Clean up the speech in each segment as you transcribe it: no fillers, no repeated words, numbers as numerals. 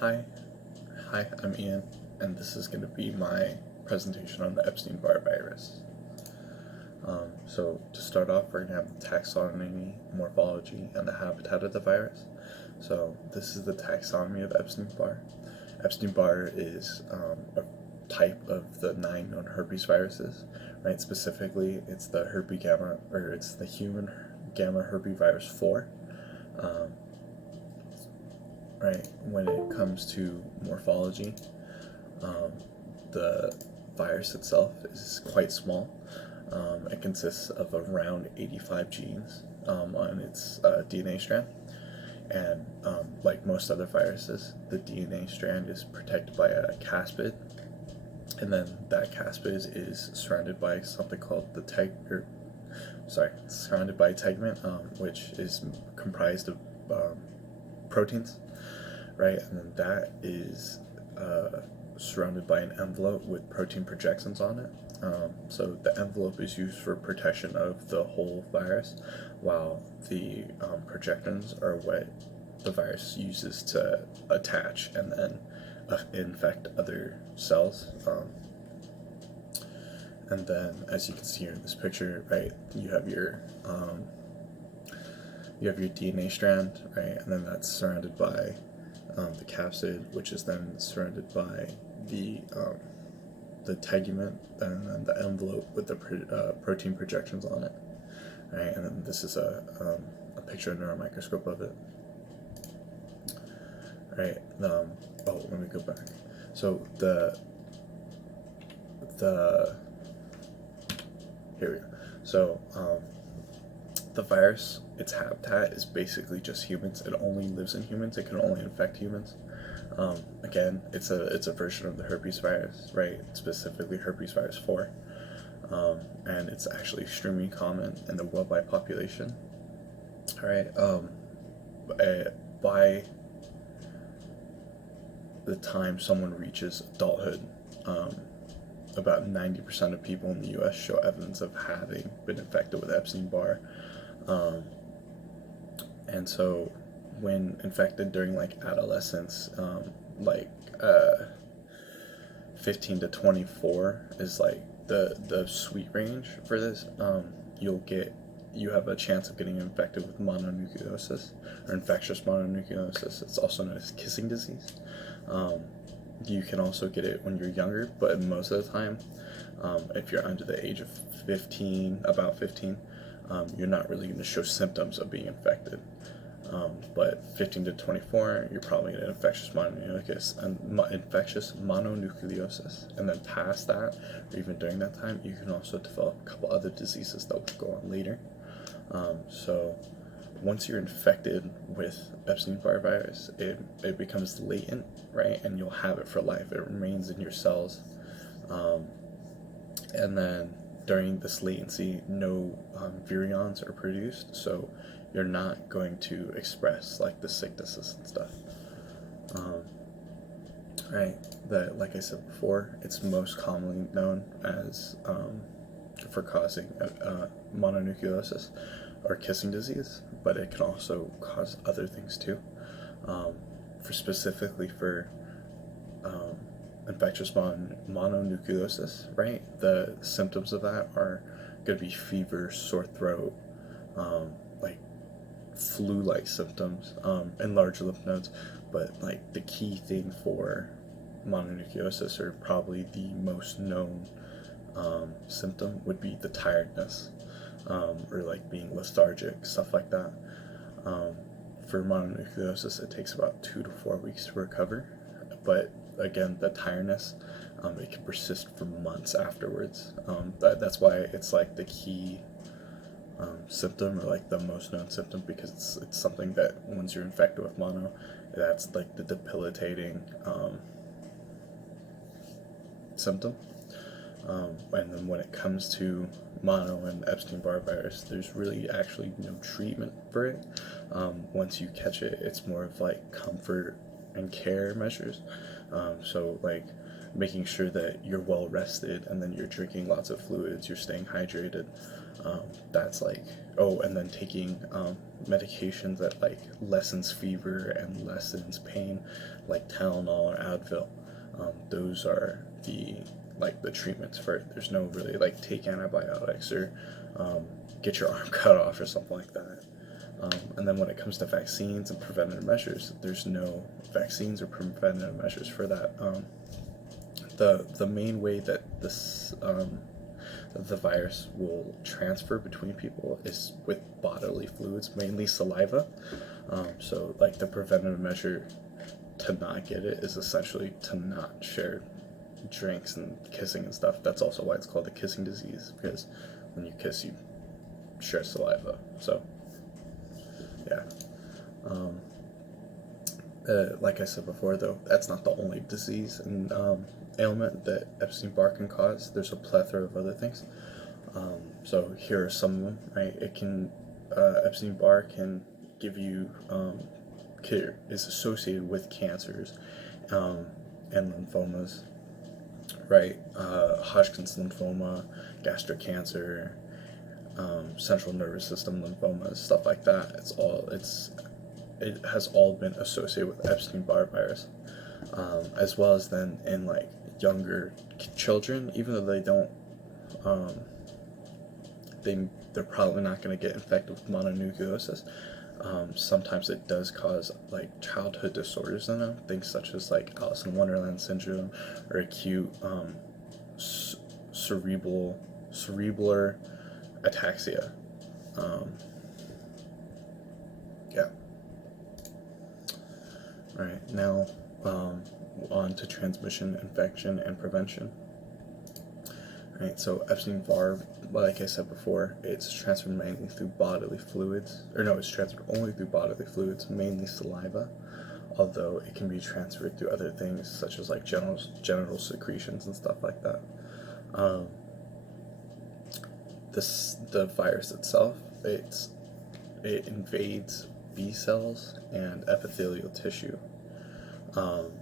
Hi, I'm Ian, and this is going to be my presentation on the Epstein-Barr virus. So to start off, we're going to have the taxonomy, morphology, and the habitat of the virus. So this is the taxonomy of Epstein-Barr. Epstein-Barr is a type of the 9 known herpes viruses, right? Specifically, it's the herpes gamma, or it's the human gamma herpesvirus 4. Right, when it comes to morphology, the virus itself is quite small. It consists of around 85 genes on its DNA strand, and like most other viruses, the DNA strand is protected by a caspid, and then that caspid is surrounded by something called the surrounded by tegment, which is comprised of proteins, right? And then that is surrounded by an envelope with protein projections on it. So the envelope is used for protection of the whole virus, while the projections are what the virus uses to attach and then infect other cells. And then, as you can see here in this picture, right, you have your DNA strand, right, and then that's surrounded by the capsid, which is then surrounded by the tegument, and then the envelope with the protein projections on it, right? And then this is a picture under a microscope of it, right? Let me go back. So here we go. So the virus, its habitat is basically just humans. It only lives in humans. It can only infect humans. Again, it's a version of the herpes virus, right? Specifically herpes virus 4, and it's actually extremely common in the worldwide population. All right. By the time someone reaches adulthood, about 90% of people in the U.S. show evidence of having been infected with Epstein-Barr. And so when infected during like adolescence, 15 to 24 is like the sweet range for this. You have a chance of getting infected with mononucleosis, or infectious mononucleosis. It's also known as kissing disease. You can also get it when you're younger, but most of the time, if you're under the age of 15, you're not really going to show symptoms of being infected. But 15 to 24, you're probably going to infectious mononucleosis, and then past that, or even during that time, you can also develop a couple other diseases that will go on later. So once you're infected with Epstein-Barr virus, it becomes latent, right? And you'll have it for life. It remains in your cells. And then during this latency, no virions are produced, so you're not going to express like the sicknesses and stuff. Right, like I said before, it's most commonly known as for causing mononucleosis or kissing disease, but it can also cause other things too. Specifically for infectious mononucleosis, right? The symptoms of that are going to be fever, sore throat, like flu-like symptoms, and large lymph nodes. But like the key thing for mononucleosis, or probably the most known symptom, would be the tiredness, or like being lethargic, stuff like that. For mononucleosis, it takes about 2 to 4 weeks to recover, but again, the tiredness, it can persist for months afterwards. That's why it's like the key symptom, or like the most known symptom, because it's something that once you're infected with mono, that's like the debilitating symptom. And then when it comes to mono and Epstein-Barr virus, there's really actually no treatment for it. Once you catch it, it's more of like comfort and care measures. So like making sure that you're well rested, and then you're drinking lots of fluids, you're staying hydrated, That's like, oh, and then taking medication that like lessens fever and lessens pain, like Tylenol or Advil. Those are the treatments for it. There's no really like take antibiotics or get your arm cut off or something like that. And then when it comes to vaccines and preventative measures, there's no vaccines or preventative measures for that. The main way that the virus will transfer between people is with bodily fluids, mainly saliva. So like the preventative measure to not get it is essentially to not share drinks and kissing and stuff. That's also why it's called the kissing disease, because when you kiss, you share saliva. So yeah. Like I said before, though, that's not the only disease and ailment that Epstein-Barr can cause. There's a plethora of other things. So here are some of them. Right, it can Epstein-Barr can give you is associated with cancers and lymphomas. Right, Hodgkin's lymphoma, gastric cancer, central nervous system lymphomas, stuff like that. It has all been associated with Epstein-Barr virus, as well as then in like younger children, even though they don't, they're probably not going to get infected with mononucleosis. Sometimes it does cause like childhood disorders in them, things such as like Alice in Wonderland syndrome or acute cerebellar ataxia. Yeah. All right, now on to transmission, infection, and prevention. All right, so Epstein-Barr, like I said before, it's transferred mainly through bodily fluids, or no, it's transferred only through bodily fluids, mainly saliva, although it can be transferred through other things such as like genital secretions and stuff like that. The virus itself, it invades B cells and epithelial tissue.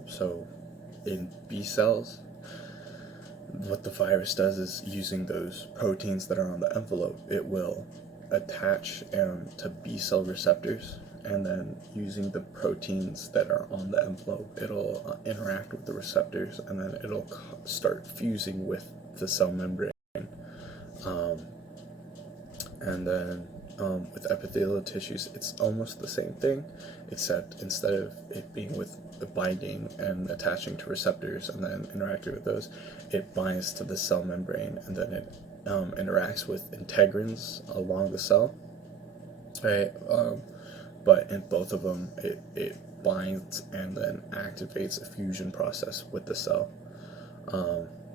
So in B cells, what the virus does is, using those proteins that are on the envelope, it will attach to B cell receptors, and then using the proteins that are on the envelope, it'll interact with the receptors, and then it'll start fusing with the cell membrane. And then with epithelial tissues, it's almost the same thing, except instead of it being with the binding and attaching to receptors and then interacting with those, it binds to the cell membrane, and then it interacts with integrins along the cell, right? But in both of them, it binds and then activates a fusion process with the cell.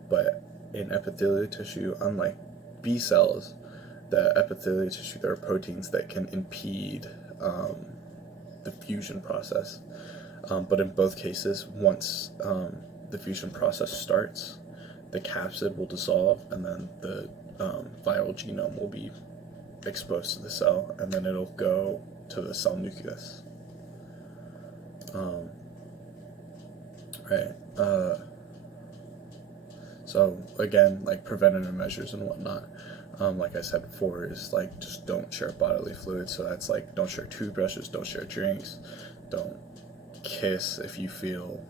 But in epithelial tissue, unlike B cells, the epithelial tissue, there are proteins that can impede the fusion process. But in both cases, once the fusion process starts, the capsid will dissolve, and then the viral genome will be exposed to the cell, and then it'll go to the cell nucleus. Right. So again, like preventative measures and whatnot, like I said before, is like just don't share bodily fluids. So that's like don't share toothbrushes, don't share drinks, don't kiss if you feel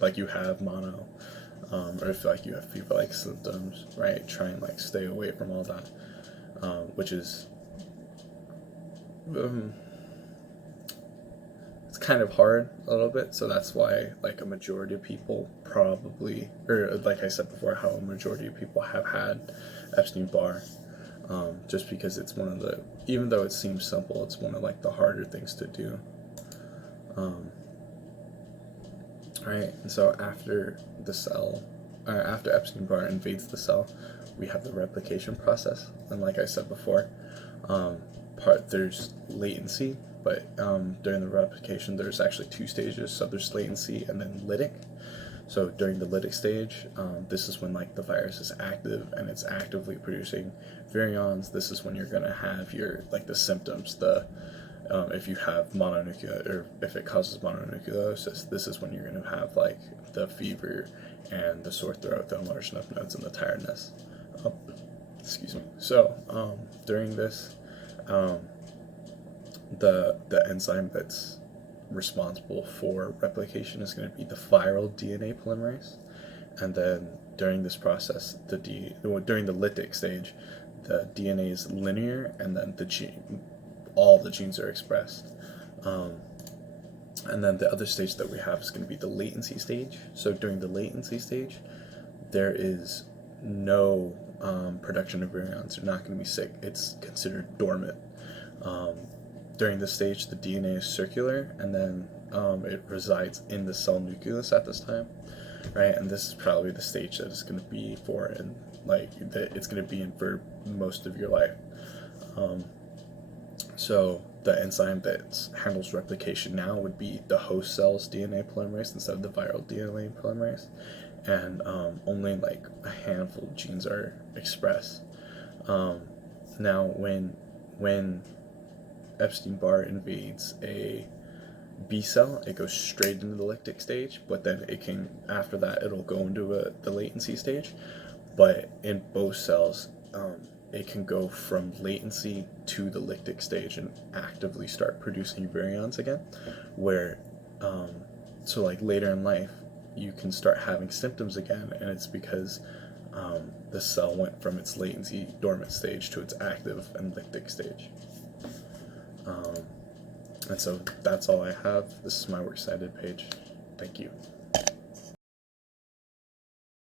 like you have mono, or if like you have fever-like symptoms, right? Try and like stay away from all that, which is it's kind of hard a little bit. So that's why like a majority of people probably, or like I said before, how a majority of people have had Epstein-Barr, just because it's one of the, even though it seems simple, it's one of like the harder things to do. Right, and so after the cell, after Epstein-Barr invades the cell, we have the replication process. And like I said before, there's latency, but during the replication, there's actually two stages. So there's latency and then lytic. So during the lytic stage, this is when like the virus is active and it's actively producing virions. This is when you're gonna have your like the symptoms, if you have mononucleosis, or if it causes mononucleosis, this is when you're going to have like the fever and the sore throat, the enlarged lymph nodes, and the tiredness. Excuse me. So during this, um, the enzyme that's responsible for replication is going to be the viral DNA polymerase, and then during this process, during the lytic stage, the DNA is linear, and then all the genes are expressed. And then the other stage that we have is going to be the latency stage. So during the latency stage, there is no production of virions. You're not going to be sick. It's considered dormant. During this stage, the DNA is circular, and then it resides in the cell nucleus at this time, right? And this is probably the stage that it's going to be for, and that it's going to be in for most of your life. So the enzyme that handles replication now would be the host cell's DNA polymerase instead of the viral DNA polymerase, and only like a handful of genes are expressed. Now, when Epstein-Barr invades a B cell, it goes straight into the lytic stage, but then after that, it'll go into the latency stage. But in both cells, it can go from latency to the lytic stage and actively start producing virions again, where, so like later in life, you can start having symptoms again, and it's because the cell went from its latency dormant stage to its active and lytic stage. And so that's all I have. This is my works cited page. Thank you.